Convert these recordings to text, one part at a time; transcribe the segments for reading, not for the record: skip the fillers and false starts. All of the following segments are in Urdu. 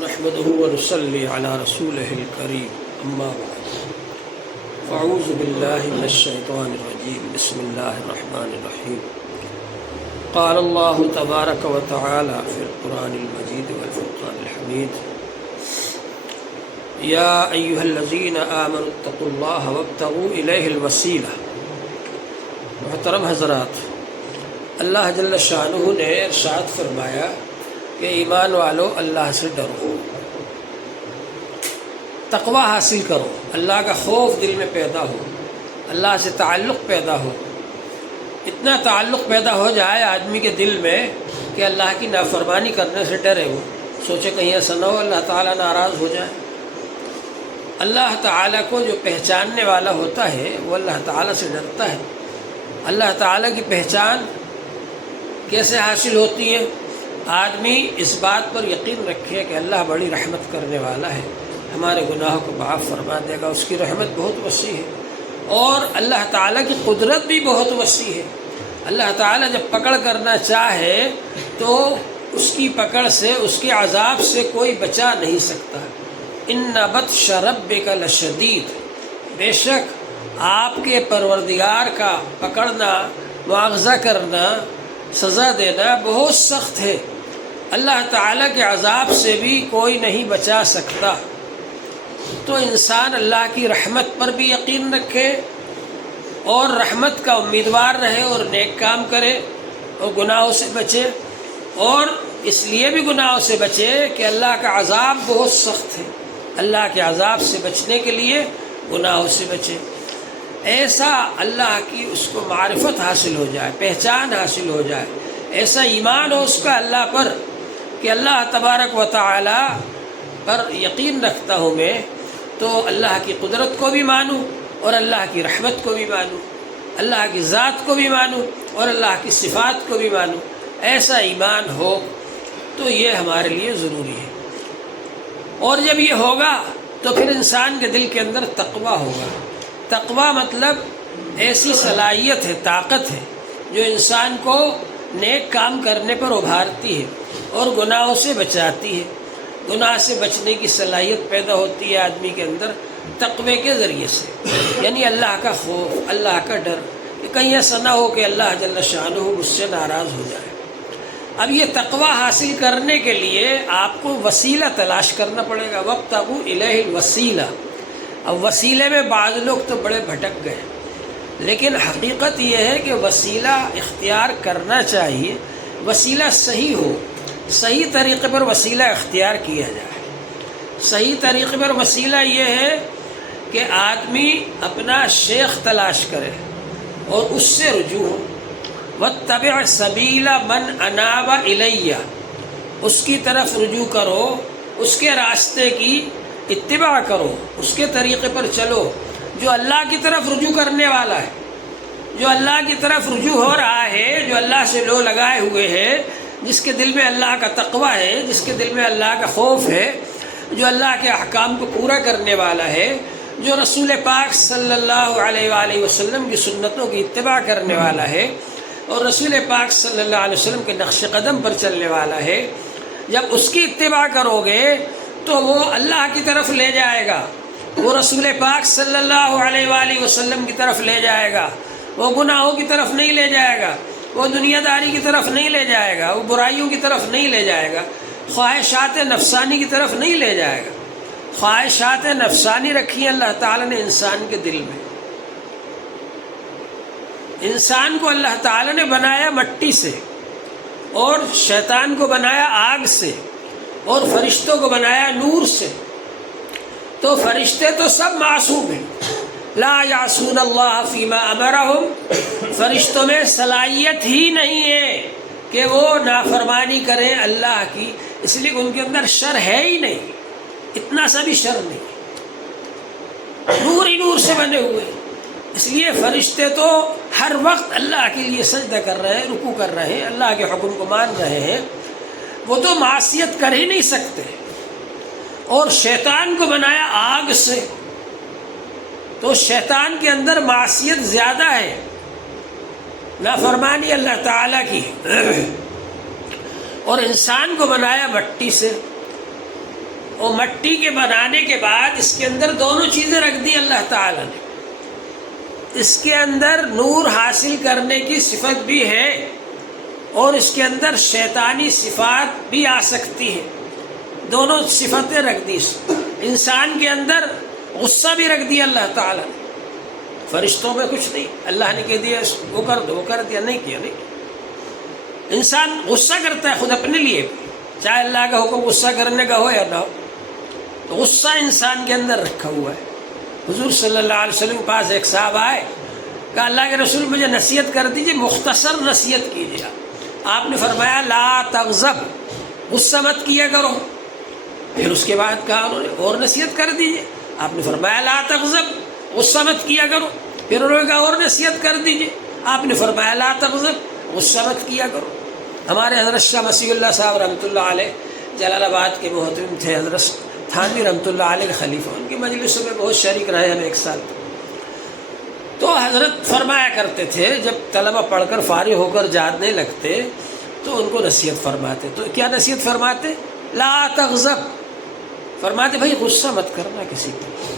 نحمده ونصلي على رسوله الكريم أما بعد فأعوذ بالله من الشيطان الرجيم بسم الله الرحمن الرحيم قال الله تبارك وتعالى في القرآن المجيد والفرقان الحميد يا أيها الذين آمنوا اتقوا الله وابتغوا إليه الوسيلة۔ محترم حضرات، اللہ جل شانہ نے ارشاد فرمایا کہ ایمان والو اللہ سے ڈرو، تقوی حاصل کرو، اللہ کا خوف دل میں پیدا ہو، اللہ سے تعلق پیدا ہو، اتنا تعلق پیدا ہو جائے آدمی کے دل میں کہ اللہ کی نافرمانی کرنے سے ڈرے، وہ سوچے کہیں ایسا نہ ہو اللہ تعالیٰ ناراض ہو جائے۔ اللہ تعالیٰ کو جو پہچاننے والا ہوتا ہے وہ اللہ تعالیٰ سے ڈرتا ہے۔ اللہ تعالیٰ کی پہچان کیسے حاصل ہوتی ہے؟ آدمی اس بات پر یقین رکھے کہ اللہ بڑی رحمت کرنے والا ہے، ہمارے گناہوں کو معاف فرما دے گا، اس کی رحمت بہت وسیع ہے، اور اللہ تعالیٰ کی قدرت بھی بہت وسیع ہے۔ اللہ تعالیٰ جب پکڑ کرنا چاہے تو اس کی پکڑ سے، اس کے عذاب سے کوئی بچا نہیں سکتا۔ ان بطش ربک لشدید، بے شک آپ کے پروردگار کا پکڑنا، مواخذہ کرنا، سزا دینا بہت سخت ہے۔ اللہ تعالیٰ کے عذاب سے بھی کوئی نہیں بچا سکتا۔ تو انسان اللہ کی رحمت پر بھی یقین رکھے اور رحمت کا امیدوار رہے اور نیک کام کرے اور گناہوں سے بچے، اور اس لیے بھی گناہوں سے بچے کہ اللہ کا عذاب بہت سخت ہے۔ اللہ کے عذاب سے بچنے کے لیے گناہوں سے بچے، ایسا اللہ کی اس کو معرفت حاصل ہو جائے، پہچان حاصل ہو جائے، ایسا ایمان ہو اس کا اللہ پر کہ اللہ تبارک و تعالی پر یقین رکھتا ہوں میں، تو اللہ کی قدرت کو بھی مانوں اور اللہ کی رحمت کو بھی مانوں، اللہ کی ذات کو بھی مانوں اور اللہ کی صفات کو بھی مانوں۔ ایسا ایمان ہو تو یہ ہمارے لیے ضروری ہے، اور جب یہ ہوگا تو پھر انسان کے دل کے اندر تقویٰ ہوگا۔ تقویٰ مطلب ایسی صلاحیت ہے، طاقت ہے جو انسان کو نیک کام کرنے پر ابھارتی ہے اور گناہوں سے بچاتی ہے۔ گناہ سے بچنے کی صلاحیت پیدا ہوتی ہے آدمی کے اندر تقوی کے ذریعے سے، یعنی اللہ کا خوف، اللہ کا ڈر کہ کہیں ایسا نہ ہو کہ اللہ جل شانہ مجھ سے ناراض ہو جائے۔ اب یہ تقوی حاصل کرنے کے لیے آپ کو وسیلہ تلاش کرنا پڑے گا، وابتغوا الیہ الوسیلہ۔ اب وسیلے میں بعض لوگ تو بڑے بھٹک گئے، لیکن حقیقت یہ ہے کہ وسیلہ اختیار کرنا چاہیے، وسیلہ صحیح ہو، صحیح طریقے پر وسیلہ اختیار کیا جائے۔ صحیح طریقے پر وسیلہ یہ ہے کہ آدمی اپنا شیخ تلاش کرے اور اس سے رجوع ہو۔ واتبع سبیل من اناب الیہ، اس کی طرف رجوع کرو، اس کے راستے کی اتباع کرو، اس کے طریقے پر چلو جو اللہ کی طرف رجوع کرنے والا ہے، جو اللہ کی طرف رجوع ہو رہا ہے، جو اللہ سے لو لگائے ہوئے ہے، جس کے دل میں اللہ کا تقوی ہے، جس کے دل میں اللہ کا خوف ہے، جو اللہ کے احکام کو پورا کرنے والا ہے، جو رسول پاک صلی اللہ علیہ وآلہ وسلم کی سنتوں کی اتباع کرنے والا ہے اور رسول پاک صلی اللہ علیہ وسلم کے نقش قدم پر چلنے والا ہے، جب اس کی اتباع کرو گے تو وہ اللہ کی طرف لے جائے گا، وہ رسول پاک صلی اللہ علیہ وآلہ وسلم کی طرف لے جائے گا، وہ گناہوں کی طرف نہیں لے جائے گا، وہ دنیا داری کی طرف نہیں لے جائے گا، وہ برائیوں کی طرف نہیں لے جائے گا، خواہشات نفسانی کی طرف نہیں لے جائے گا۔ خواہشات نفسانی رکھی ہیں اللہ تعالیٰ نے انسان کے دل میں۔ انسان کو اللہ تعالیٰ نے بنایا مٹی سے، اور شیطان کو بنایا آگ سے، اور فرشتوں کو بنایا نور سے۔ تو فرشتے تو سب معصوم ہیں، لا یعصون اللہ فیما امرہم، فرشتوں میں صلاحیت ہی نہیں ہے کہ وہ نافرمانی کریں اللہ کی، اس لیے ان کے اندر شر ہے ہی نہیں، اتنا سا بھی شر نہیں، نور ہی نور سے بنے ہوئے۔ اس لیے فرشتے تو ہر وقت اللہ کے لیے سجدہ کر رہے ہیں، رکوع کر رہے ہیں، اللہ کے حکم کو مان رہے ہیں، وہ تو معصیت کر ہی نہیں سکتے۔ اور شیطان کو بنایا آگ سے، تو شیطان کے اندر معصیت زیادہ ہے، نافرمانی اللہ تعالیٰ کی۔ اور انسان کو بنایا مٹی سے، اور مٹی کے بنانے کے بعد اس کے اندر دونوں چیزیں رکھ دی اللہ تعالیٰ نے. اس کے اندر نور حاصل کرنے کی صفت بھی ہے اور اس کے اندر شیطانی صفات بھی آ سکتی ہے. دونوں صفتیں رکھ دی. انسان کے اندر غصہ بھی رکھ دیا اللہ تعالیٰ نے. فرشتوں میں کچھ نہیں، اللہ نے کہہ دیا وہ کر دو، وہ کر دیا، نہیں کیا. انسان غصہ کرتا ہے خود اپنے لیے، چاہے اللہ کا حکم غصہ کرنے کا ہو یا نہ ہو. تو غصہ انسان کے اندر رکھا ہوا ہے. حضور صلی اللہ علیہ وسلم کے پاس ایک صاحب آئے، کہا اللہ کے رسول مجھے نصیحت کر دیجیے، مختصر نصیحت کیجیے. آپ نے فرمایا لا تغضب، غصہ مت کیا کرو. پھر اس کے بعد کہا انہوں نے اور نصیحت کر دیجیے. آپ نے فرمایا لا تغضب، غصہ مت کیا کرو. پھر انہوں نے کہا اور نصیحت کر دیجیے. آپ نے فرمایا لا تغضب، غصہ مت کیا کرو. ہمارے حضرت شاہ مسیح اللہ صاحب رحمۃ اللہ علیہ جلال آباد کے محترم تھے، حضرت تھانوی رحمۃ اللہ علیہ کے خلیفہ، ان کی مجلسوں میں بہت شریک رہے ہم ایک سال. تو حضرت فرمایا کرتے تھے جب طلبہ پڑھ کر فارغ ہو کر جانے لگتے تو ان کو نصیحت فرماتے. تو کیا نصیحت فرماتے؟ لا تغضب، فرماتے بھائی غصہ مت کرنا کسی کو.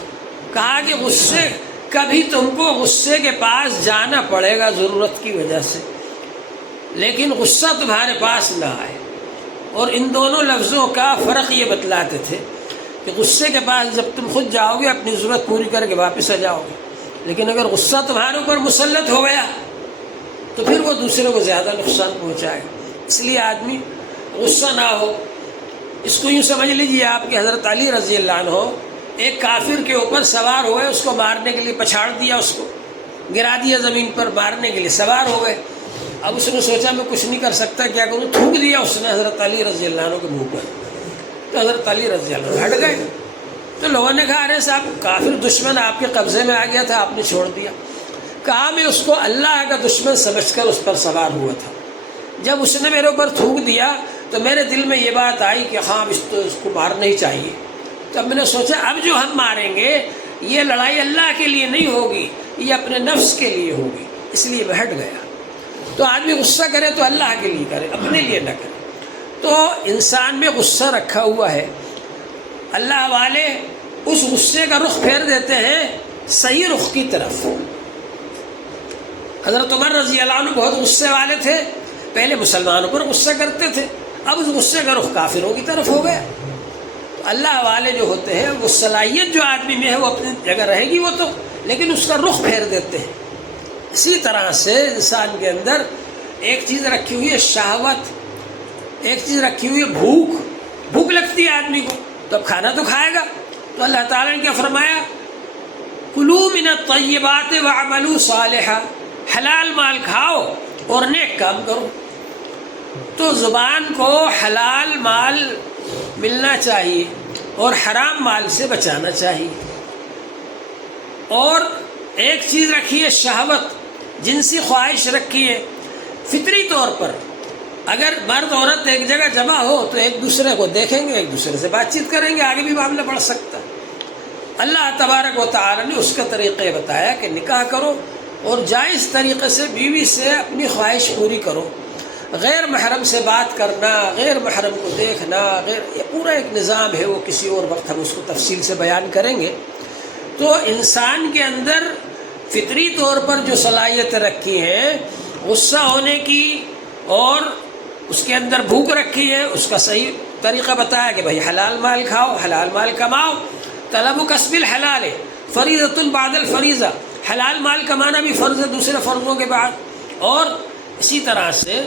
کہا کہ غصے کبھی تم کو غصے کے پاس جانا پڑے گا ضرورت کی وجہ سے، لیکن غصہ تمہارے پاس نہ آئے. اور ان دونوں لفظوں کا فرق یہ بتلاتے تھے کہ غصے کے پاس جب تم خود جاؤ گے اپنی ضرورت پوری کر کے واپس آ جاؤ گے، لیکن اگر غصہ تمہارے اوپر مسلط ہو گیا تو پھر وہ دوسرے کو زیادہ نقصان پہنچائے گا. اس لیے آدمی غصہ نہ ہو. اس کو یوں سمجھ لیجیے آپ کہ حضرت علی رضی اللہ عنہ ایک کافر کے اوپر سوار ہوئے، اس کو مارنے کے لیے پچھاڑ دیا، اس کو گرا دیا زمین پر، مارنے کے لیے سوار ہو گئے. اب اس نے سوچا میں کچھ نہیں کر سکتا، کیا کروں؟ تھوک دیا اس نے حضرت علی رضی اللہ عنہ کے منہ پر. تو حضرت علی رضی اللہ عنہ ہٹ گئے. تو لوگوں نے کہا ارے صاحب کافر دشمن آپ کے قبضے میں آ گیا تھا، آپ نے چھوڑ دیا. کہا میں اس کو اللہ کا دشمن سمجھ کر اس پر سوار ہوا تھا. جب اس نے میرے اوپر تھوک دیا تو میرے دل میں یہ بات آئی کہ ہاں اس کو مارنا ہی چاہیے. تو اب میں نے سوچا اب جو ہم ماریں گے یہ لڑائی اللہ کے لیے نہیں ہوگی، یہ اپنے نفس کے لیے ہوگی، اس لیے میں ہٹ گیا. تو آدمی غصہ کرے تو اللہ کے لیے کرے، اپنے لیے نہ کرے. تو انسان میں غصہ رکھا ہوا ہے. اللہ والے اس غصے کا رخ پھیر دیتے ہیں صحیح رخ کی طرف. حضرت عمر رضی اللہ عنہ بہت غصے والے تھے، پہلے مسلمانوں پر غصہ کرتے تھے، اب اس غصے کا رخ کافروں کی طرف ہو گیا. تو اللہ والے جو ہوتے ہیں وہ صلاحیت جو آدمی میں ہے وہ اپنی جگہ رہے گی وہ تو، لیکن اس کا رخ پھیر دیتے ہیں. اسی طرح سے انسان کے اندر ایک چیز رکھی ہوئی ہے شہوت، ایک چیز رکھی ہوئی ہے بھوک. بھوک لگتی ہے آدمی کو تو اب کھانا تو کھائے گا. تو اللہ تعالیٰ نے کیا فرمایا؟ کلوا من الطیبات واعملوا صالحا، حلال مال کھاؤ اور نیک کام کرو. تو زبان کو حلال مال ملنا چاہیے اور حرام مال سے بچانا چاہیے. اور ایک چیز رکھی ہے شہوت، جنسی خواہش رکھی ہے. فطری طور پر اگر مرد عورت ایک جگہ جمع ہو تو ایک دوسرے کو دیکھیں گے، ایک دوسرے سے بات چیت کریں گے، آگے بھی معاملہ بڑھ سکتا ہے. اللہ تبارک و تعالی نے اس کا طریقہ بتایا کہ نکاح کرو اور جائز طریقے سے بیوی سے اپنی خواہش پوری کرو. غیر محرم سے بات کرنا، غیر محرم کو دیکھنا، یہ پورا ایک نظام ہے، وہ کسی اور وقت ہم اس کو تفصیل سے بیان کریں گے. تو انسان کے اندر فطری طور پر جو صلاحیتیں رکھی ہیں غصہ ہونے کی اور اس کے اندر بھوک رکھی ہے، اس کا صحیح طریقہ بتایا کہ بھائی حلال مال کھاؤ، حلال مال کماؤ. طلب کسب الحلال فریضۃ بعد الفریضہ، حلال مال کمانا بھی فرض ہے دوسرے فرضوں کے بعد. اور اسی طرح سے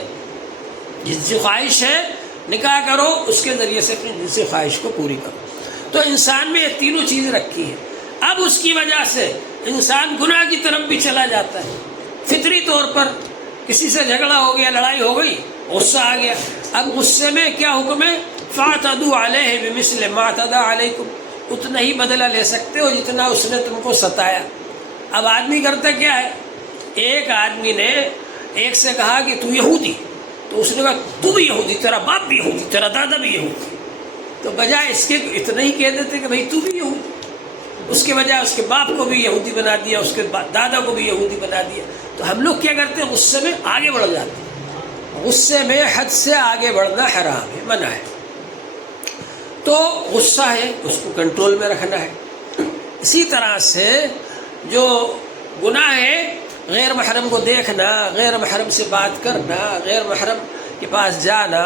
جنسی خواہش ہے نکاح کرو، اس کے ذریعے سے اپنی جنسی خواہش کو پوری کرو. تو انسان میں یہ تینوں چیز رکھی ہے. اب اس کی وجہ سے انسان گناہ کی طرف بھی چلا جاتا ہے. فطری طور پر کسی سے جھگڑا ہو گیا، لڑائی ہو گئی، غصہ آ گیا. اب غصے میں کیا حکم ہے؟ فاعتدوا علیہ بمثل ما اعتدى علیکم، اتنا ہی بدلہ لے سکتے ہو جتنا اس نے تم کو ستایا. اب آدمی کرتا کیا ہے؟ ایک آدمی نے ایک سے کہا کہ تو یہودی، تو اس نے کہا تو بھی یہودی، تیرا باپ بھی یہودی، تیرا دادا بھی یہودی. تو بجائے اس کے اتنا ہی کہہ دیتے کہ بھائی تو بھی یہودی، اس کے بجائے اس کے باپ کو بھی یہودی بنا دیا، اس کے دادا کو بھی یہودی بنا دیا. تو ہم لوگ کیا کرتے ہیں؟ غصے میں آگے بڑھ جاتے ہیں. غصے میں حد سے آگے بڑھنا حرام ہے، منع ہے. تو غصہ ہے اس کو کنٹرول میں رکھنا ہے۔ اسی طرح سے جو گناہ ہے، غیر محرم کو دیکھنا، غیر محرم سے بات کرنا، غیر محرم کے پاس جانا،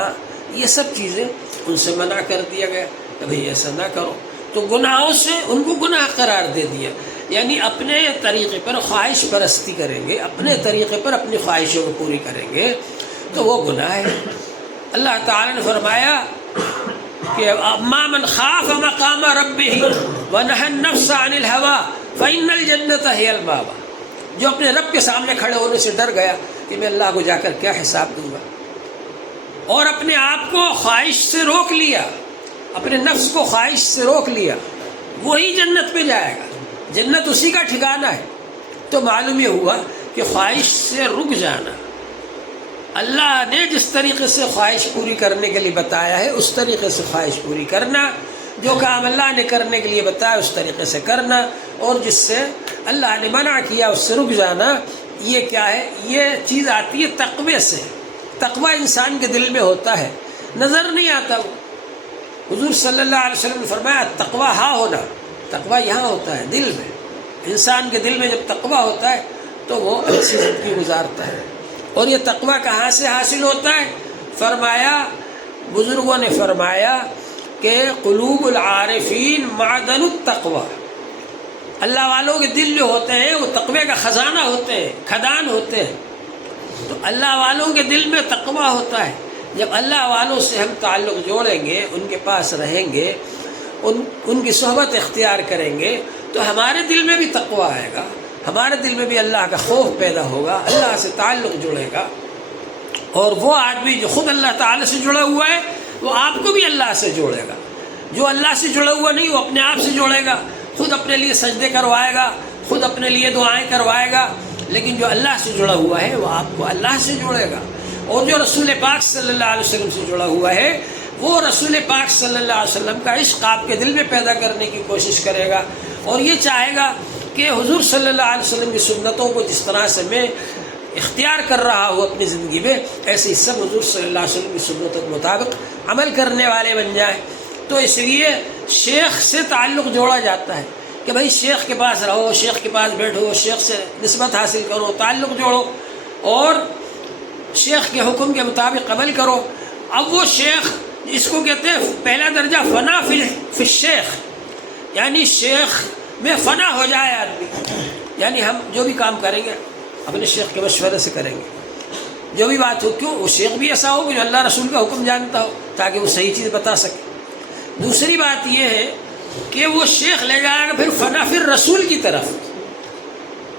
یہ سب چیزیں ان سے منع کر دیا گیا کہ بھئی ایسا نہ کرو۔ تو گناہوں سے ان کو گناہ قرار دے دیا، یعنی اپنے طریقے پر خواہش پرستی کریں گے، اپنے طریقے پر اپنی خواہشوں کو پوری کریں گے تو وہ گناہ ہے۔ اللہ تعالیٰ نے فرمایا کہ اما من خاف مقام ربہ ونہى النفس عن الہوى فإن الجنۃ ہی المأوى، جو اپنے رب کے سامنے کھڑے ہونے سے ڈر گیا کہ میں اللہ کو جا کر کیا حساب دوں گا، اور اپنے آپ کو خواہش سے روک لیا، اپنے نفس کو خواہش سے روک لیا، وہی جنت پہ جائے گا، جنت اسی کا ٹھکانہ ہے۔ تو معلوم یہ ہوا کہ خواہش سے رک جانا، اللہ نے جس طریقے سے خواہش پوری کرنے کے لیے بتایا ہے اس طریقے سے خواہش پوری کرنا، جو کام اللہ نے کرنے کے لیے بتایا اس طریقے سے کرنا، اور جس سے اللہ نے منع کیا اس سے رک جانا، یہ کیا ہے؟ یہ چیز آتی ہے تقوی سے۔ تقوی انسان کے دل میں ہوتا ہے، نظر نہیں آتا۔ حضور صلی اللہ علیہ وسلم نے فرمایا تقوی ہاں ہونا، تقوی یہاں ہوتا ہے دل میں۔ انسان کے دل میں جب تقوی ہوتا ہے تو وہ اچھی زندگی گزارتا ہے۔ اور یہ تقوی کہاں سے حاصل ہوتا ہے؟ فرمایا، بزرگوں نے فرمایا کہ قلوب العارفین معدن التقوی، اللہ والوں کے دل جو ہوتے ہیں وہ تقوی کا خزانہ ہوتے ہیں، کھدان ہوتے ہیں۔ تو اللہ والوں کے دل میں تقوی ہوتا ہے۔ جب اللہ والوں سے ہم تعلق جوڑیں گے، ان کے پاس رہیں گے، ان کی صحبت اختیار کریں گے تو ہمارے دل میں بھی تقوی آئے گا، ہمارے دل میں بھی اللہ کا خوف پیدا ہوگا، اللہ سے تعلق جڑے گا۔ اور وہ آدمی جو خود اللہ تعالیٰ سے جڑا ہوا ہے وہ آپ کو بھی اللہ سے جوڑے گا۔ جو اللہ سے جڑا ہوا نہیں وہ اپنے آپ سے جوڑے گا، خود اپنے لیے سجدے کروائے گا، خود اپنے لیے دعائیں کروائے گا، لیکن جو اللہ سے جڑا ہوا ہے وہ آپ کو اللہ سے جوڑے گا۔ اور جو رسول پاک صلی اللہ علیہ وسلم سے جڑا ہوا ہے وہ رسول پاک صلی اللہ علیہ وسلم کا عشق آپ کے دل میں پیدا کرنے کی کوشش کرے گا، اور یہ چاہے گا کہ حضور صلی اللہ علیہ وسلم کی سنتوں کو جس طرح سے میں اختیار کر رہا ہوں اپنی زندگی میں، ایسے ہی سب حضور صلی اللہ علیہ وسلم کی سنتوں کے مطابق عمل کرنے والے بن جائیں۔ تو اس لیے شیخ سے تعلق جوڑا جاتا ہے کہ بھائی شیخ کے پاس رہو، شیخ کے پاس بیٹھو، شیخ سے نسبت حاصل کرو، تعلق جوڑو اور شیخ کے حکم کے مطابق عمل کرو۔ اب وہ شیخ، اس کو کہتے ہیں پہلا درجہ فنا فی الشیخ، یعنی شیخ میں فنا ہو جائے آدمی، یعنی ہم جو بھی کام کریں گے اپنے شیخ کے مشورے سے کریں گے، جو بھی بات ہو، کیوں وہ شیخ بھی ایسا ہو کہ جو اللہ رسول کا حکم جانتا ہو تاکہ وہ صحیح چیز بتا سکے۔ دوسری بات یہ ہے کہ وہ شیخ لے جائے گا پھر فنا فی الرسول کی طرف،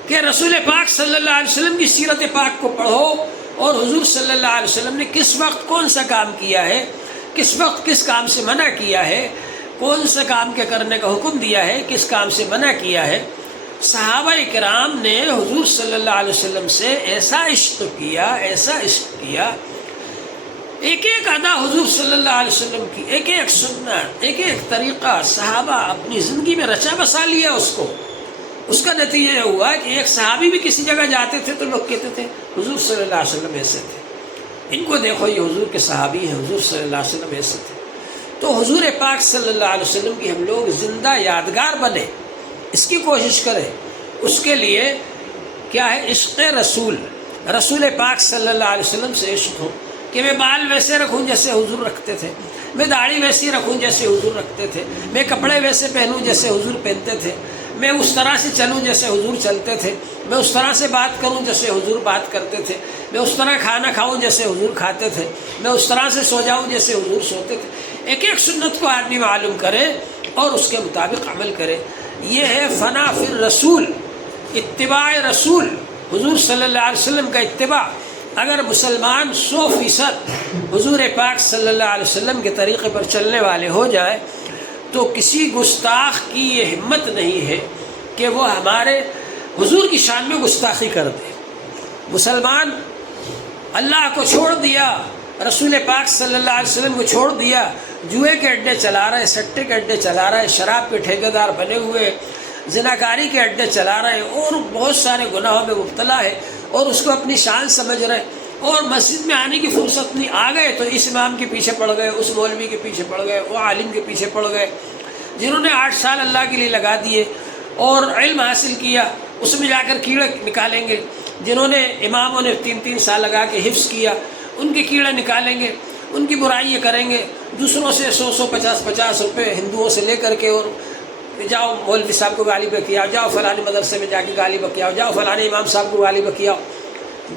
کہ رسول پاک صلی اللہ علیہ وسلم کی سیرت پاک کو پڑھو اور حضور صلی اللہ علیہ وسلم نے کس وقت کون سا کام کیا ہے، کس وقت کس کام سے منع کیا ہے، کون سے کام کے کرنے کا حکم دیا ہے، کس کام سے منع کیا ہے۔ صحابہ کرام نے حضور صلی اللہ علیہ وسلم سے ایسا عشق کیا، ایسا عشق کیا، ایک ایک ادا حضور صلی اللہ علیہ وسلم کی، ایک ایک سنت، ایک ایک طریقہ صحابہ اپنی زندگی میں رچا بسا لیا اس کو۔ اس کا نتیجہ یہ ہوا کہ ایک صحابی بھی کسی جگہ جاتے تھے تو لوگ کہتے تھے حضور صلی اللہ علیہ وسلم ایسے تھے، ان کو دیکھو یہ حضور کے صحابی ہیں، حضور صلی اللہ علیہ وسلم ایسے تھے۔ تو حضور پاک صلی اللہ علیہ وسلم کی ہم لوگ زندہ یادگار بنے، اس کی کوشش کریں۔ اس کے لیے کیا ہے؟ عشق رسول، رسول پاک صلی اللہ علیہ وسلم سے عشق ہو کہ میں بال ویسے رکھوں جیسے حضور رکھتے تھے، میں داڑھی ویسی رکھوں جیسے حضور رکھتے تھے، میں کپڑے ویسے پہنوں جیسے حضور پہنتے تھے، میں اس طرح سے چلوں جیسے حضور چلتے تھے، میں اس طرح سے بات کروں جیسے حضور بات کرتے تھے، میں اس طرح کھانا کھاؤں جیسے حضور کھاتے تھے، میں اس طرح سے سو جاؤں جیسے حضور سوتے تھے۔ ایک ایک سنت کو آدمی معلوم کرے اور اس کے مطابق عمل کرے۔ یہ ہے فنا فی الرسول، اتباع رسول، حضور صلی اللہ علیہ وسلم کا اتباع۔ اگر مسلمان 100% حضور پاک صلی اللہ علیہ وسلم کے طریقے پر چلنے والے ہو جائے تو کسی گستاخ کی یہ ہمت نہیں ہے کہ وہ ہمارے حضور کی شان میں گستاخی کر دے۔ مسلمان اللہ کو چھوڑ دیا، رسول پاک صلی اللہ علیہ وسلم کو چھوڑ دیا، جوئے کے اڈے چلا رہے، سٹے کے اڈے چلا رہے، شراب کے ٹھیکیدار بنے ہوئے، زناکاری کے اڈے چلا رہے اور بہت سارے گناہوں میں مبتلا ہے اور اس کو اپنی شان سمجھ رہے، اور مسجد میں آنے کی فرصت نہیں، آ گئے تو اس امام کے پیچھے پڑ گئے، اس مولوی کے پیچھے پڑ گئے، وہ عالم کے پیچھے پڑ گئے، جنہوں نے 8 سال اللہ کے لیے لگا دیے اور علم حاصل کیا، اس میں جا کر کیڑے نکالیں گے، جنہوں نے اماموں نے 3 سال لگا کے حفظ کیا، ان کے کیڑے نکالیں گے، ان کی برائیاں کریں گے، دوسروں سے 100 50 روپے ہندوؤں سے لے کر کے، اور جاؤ مولوی صاحب کو گالی بکیاؤ، جاؤ فلانے مدرسے میں جا کے گالی بکیاؤ، جاؤ فلانے امام صاحب کو گالی بکیاؤ۔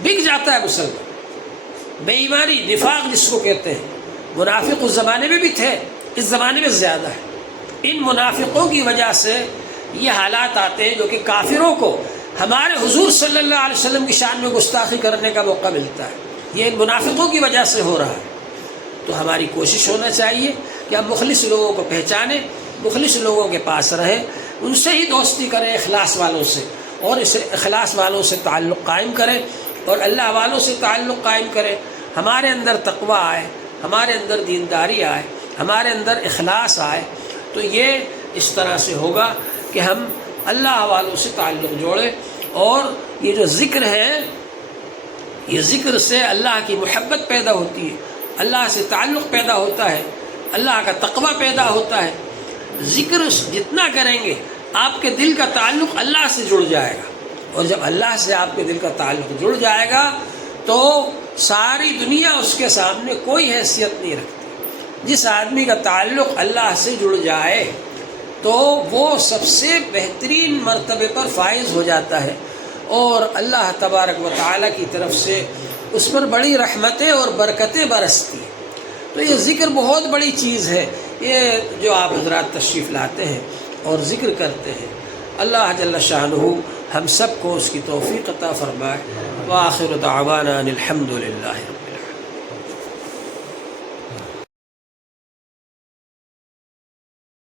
بک جاتا ہے مسلمان، بے ایمانی، نفاق جس کو کہتے ہیں۔ منافق اس زمانے میں بھی تھے، اس زمانے میں زیادہ ہے۔ ان منافقوں کی وجہ سے یہ حالات آتے ہیں جو کہ کافروں کو ہمارے حضور صلی اللہ علیہ وسلم کی شان میں گستاخی کرنے کا موقع ملتا ہے، یہ ان منافقوں کی وجہ سے ہو رہا ہے۔ تو ہماری کوشش ہونا چاہیے کہ ہم مخلص لوگوں کو پہچانیں، مخلص لوگوں کے پاس رہیں، ان سے ہی دوستی کریں، اخلاص والوں سے، اور اس اخلاص والوں سے تعلق قائم کریں اور اللہ والوں سے تعلق قائم کریں۔ ہمارے اندر تقویٰ آئے، ہمارے اندر دینداری آئے، ہمارے اندر اخلاص آئے، تو یہ اس طرح سے ہوگا کہ ہم اللہ والوں سے تعلق جوڑیں۔ اور یہ جو ذکر ہے، یہ ذکر سے اللہ کی محبت پیدا ہوتی ہے، اللہ سے تعلق پیدا ہوتا ہے، اللہ کا تقویٰ پیدا ہوتا ہے۔ ذکر جتنا کریں گے آپ کے دل کا تعلق اللہ سے جڑ جائے گا، اور جب اللہ سے آپ کے دل کا تعلق جڑ جائے گا تو ساری دنیا اس کے سامنے کوئی حیثیت نہیں رکھتی۔ جس آدمی کا تعلق اللہ سے جڑ جائے تو وہ سب سے بہترین مرتبے پر فائز ہو جاتا ہے، اور اللہ تبارک و تعالیٰ کی طرف سے اس پر بڑی رحمتیں اور برکتیں برستی ہیں۔ تو یہ ذکر بہت بڑی چیز ہے، یہ جو آپ حضرات تشریف لاتے ہیں اور ذکر کرتے ہیں، اللہ جل شانہ ہم سب کو اس کی توفیق عطا فرمائے۔ وآخر دعوانا الحمد للہ۔